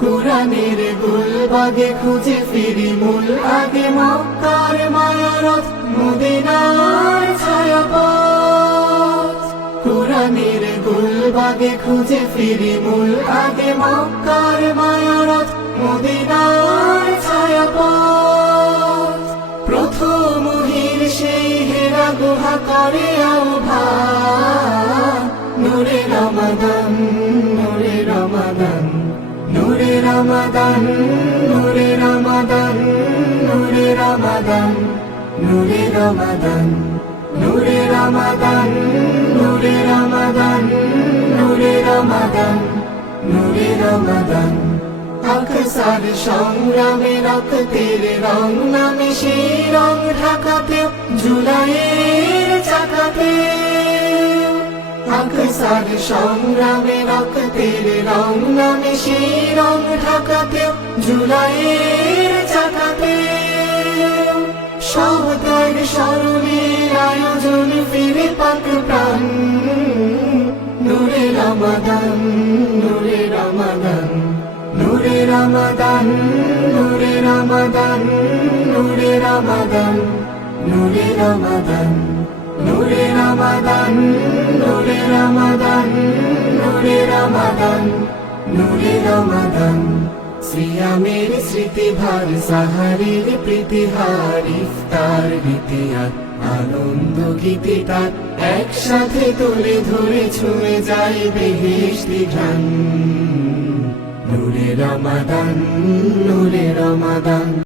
কুরআনের গুলবাগে খুঁজে ফিরি মূল আগে মক্কার মায়ারথ মদিনার ছায়াপথ। কুরআনের গুলবাগে খুঁজে ফিরি মূল আগে মক্কার মায়ারথ মদিনার ছায়াপথ। প্রথম ওহীর সেই হেরা গুহা করে আহ্বান, নূরে রমাদান নূরে রমাদান নূরে রমাদান নূরে রমাদান নূরে রমাদান নূরে রমাদান নূরে রমাদান নূরে রমাদান নূরে রমাদান নূরে রমাদান। আকসার সংগ্রামে রক্তের রং নামে সেই রং ঢাকাতে জুলাইয়ের চাকাতে। আকসার সংগ্রামে রক্তের রং নামে সেই রং ঢাকাতে জুলাইয়ের চাকাতে। সহতার স্মরণের আয়োজন ফিরে পাক প্রাণ, নূরে রমাদান নূরে রমাদান নূরে রমাদান নূরে রমাদান নূরে রমাদান নূরে রমাদান নূরে রমাদান নূরে রমাদান নূরে রমাদান নূরে রমাদান। সিয়ামের স্মৃতিভার সাহারের প্রীতিহার ইফতার বিতিয়ার আনন্দ গীতি তার একসাথে তুলে ধরে ছুঁয়ে যায় বেহেশতি ঘ্রাণ। নূরে রমাদান নূরে রমাদান।